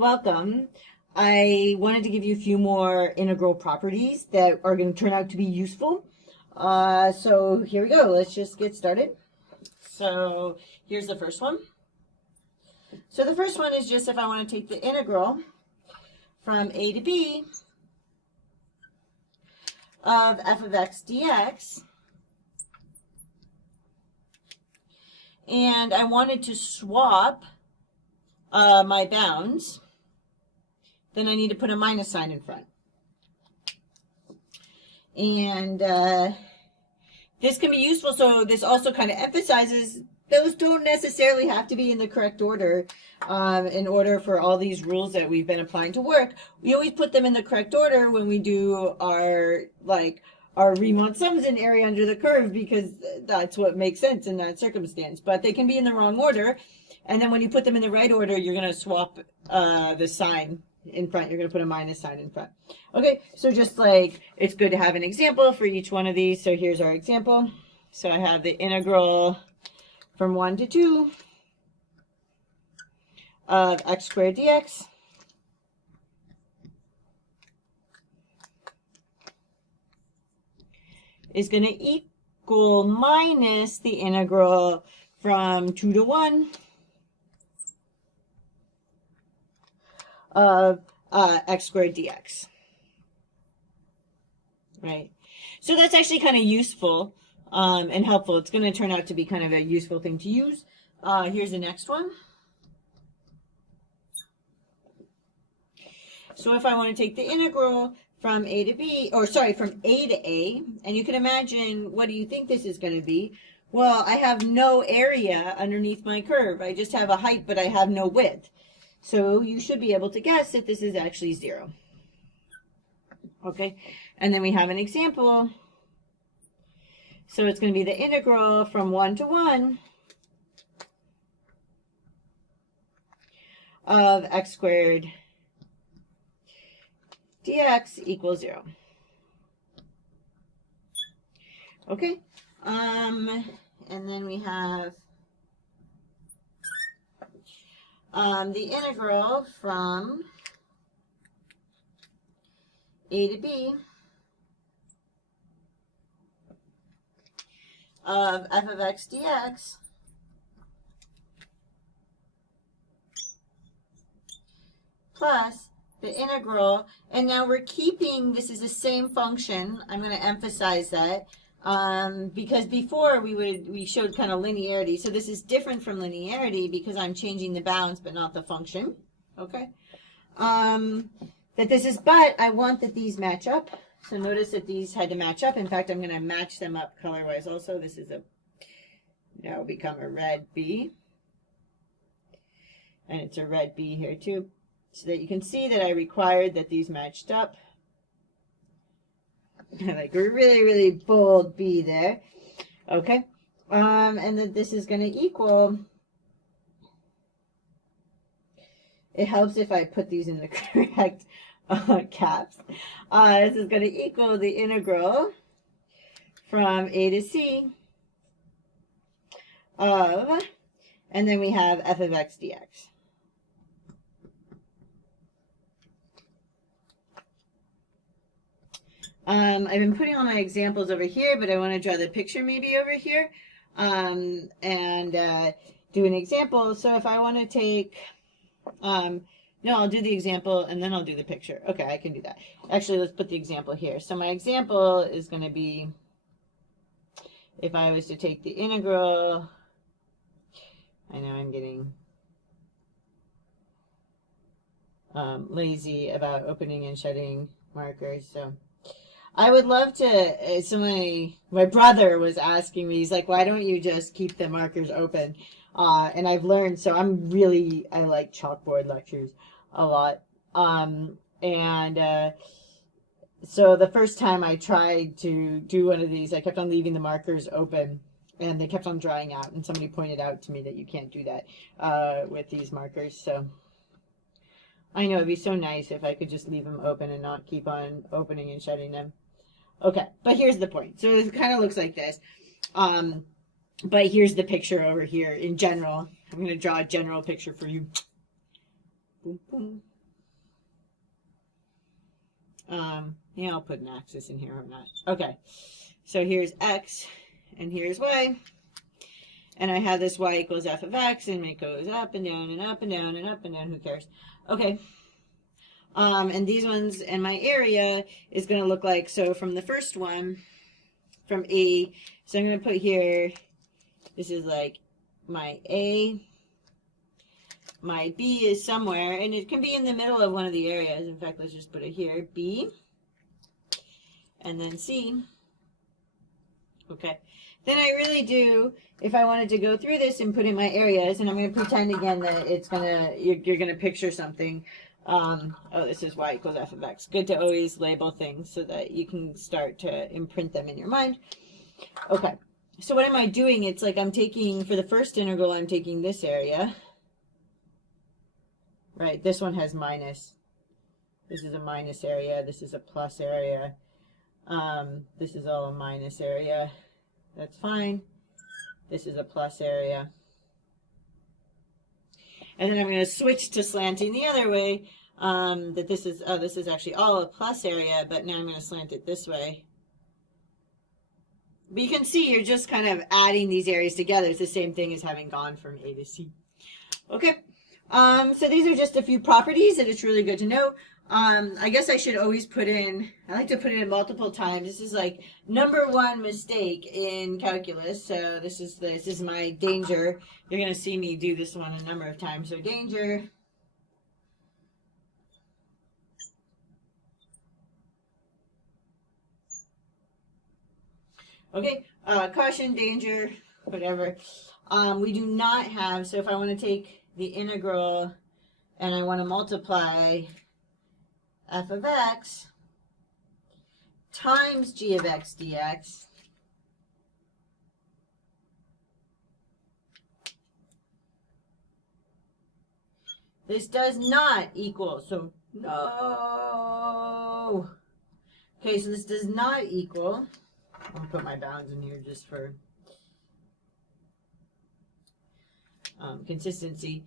welcome. I wanted to give you a few more integral properties that are going to turn out to be useful. So here we go. Let's just get started. So here's the first one. So the first one is just if I want to take the integral from a to b of f of x dx, and I wanted to swap my bounds, then I need to put a minus sign in front. And this can be useful, so this also kind of emphasizes those don't necessarily have to be in the correct order. In order for all these rules that we've been applying to work, we always put them in the correct order when we do our Riemann sums in area under the curve, because that's what makes sense in that circumstance. But they can be in the wrong order, and then when you put them in the right order, you're going to swap the sign in front. You're going to put a minus sign in front. Okay, so just like it's good to have an example for each one of these. So here's our example. So I have the integral from 1 to 2 of x squared dx is going to equal minus the integral from 2 to 1 of x squared dx. Right? So that's actually kind of useful and helpful. It's going to turn out to be kind of a useful thing to use. Here's the next one. So if I want to take the integral from a to b, or sorry, from a to a, and you can imagine, what do you think this is going to be? Well, I have no area underneath my curve. I just have a height, but I have no width. So you should be able to guess that this is actually 0. Okay, and then we have an example. So it's going to be the integral from 1 to 1 of x squared dx equals 0. Okay, and then we have the integral from a to b of f of x dx plus the integral, and now we're keeping, this is the same function. I'm going to emphasize that because before we showed kind of linearity. So this is different from linearity because I'm changing the bounds but not the function. Okay. That this is, but I want that these match up. So notice that these had to match up. In fact, I'm going to match them up color-wise also. This is now become a red B. And it's a red B here too. So that you can see that I required that these matched up. Like a really, really bold B there. Okay. And that this is going to equal, it helps if I put these in the correct caps. This is going to equal the integral from a to c of, and then we have f of x dx. I've been putting all my examples over here, but I want to draw the picture maybe over here and do an example. So if I want to take, no, I'll do the example and then I'll do the picture. Okay, I can do that. Actually, let's put the example here. So my example is going to be, if I was to take the integral, I know I'm getting lazy about opening and shutting markers, so I would love to, so my brother was asking me, he's like, why don't you just keep the markers open? And I've learned, so I like chalkboard lectures a lot. So the first time I tried to do one of these, I kept on leaving the markers open and they kept on drying out. And somebody pointed out to me that you can't do that with these markers. So I know it'd be so nice if I could just leave them open and not keep on opening and shutting them. Okay, but here's the point. So it kind of looks like this. But here's the picture over here in general. I'm going to draw a general picture for you. Boom, boom. Yeah, I'll put an axis in here or not. Okay, so here's x and here's y. And I have this y equals f of x, and it goes up and down and up and down and up and down. Who cares? Okay. And these ones, and my area is going to look like, so from the first one, from A, so I'm going to put here, this is like my A, my B is somewhere, and it can be in the middle of one of the areas. In fact, let's just put it here, B, and then C. Okay. Then I really do, if I wanted to go through this and put in my areas, and I'm going to pretend again that it's going to, you're going to picture something. Oh, this is y equals f of x. Good to always label things so that you can start to imprint them in your mind. Okay. So what am I doing? It's like I'm taking, for the first integral, I'm taking this area. Right, this one has minus. This is a minus area. This is a plus area. This is all a minus area. That's fine. This is a plus area. And then I'm going to switch to slanting the other way. That this is actually all a plus area, but now I'm going to slant it this way. But you can see you're just kind of adding these areas together. It's the same thing as having gone from A to C. Okay. So these are just a few properties that it's really good to know. I guess I should always put in, I like to put it in multiple times. This is like #1 mistake in calculus. So this is my danger. You're going to see me do this one a number of times. So danger. Okay, caution, danger, whatever. We do not have, so if I want to take the integral and I want to multiply f of x times g of x dx, this does not equal, so no. Okay, so this does not equal, I'll put my bounds in here just for consistency.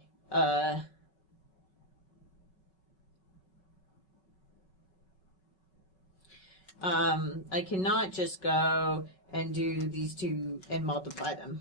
I cannot just go and do these two and multiply them.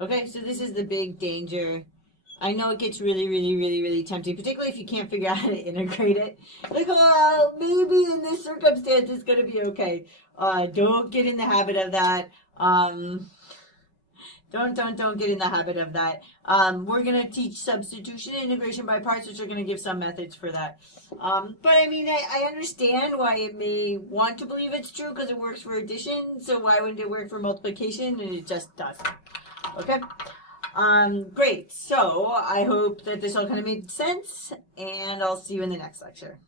Okay, so this is the big danger. I know it gets really, really, really, really tempting, particularly if you can't figure out how to integrate it. Like, oh, maybe in this circumstance it's going to be okay. Don't get in the habit of that. Don't get in the habit of that. We're going to teach substitution and integration by parts, which are going to give some methods for that. But I mean, I understand why it may want to believe it's true because it works for addition. So why wouldn't it work for multiplication? And it just doesn't. Okay. Great. So I hope that this all kind of made sense, and I'll see you in the next lecture.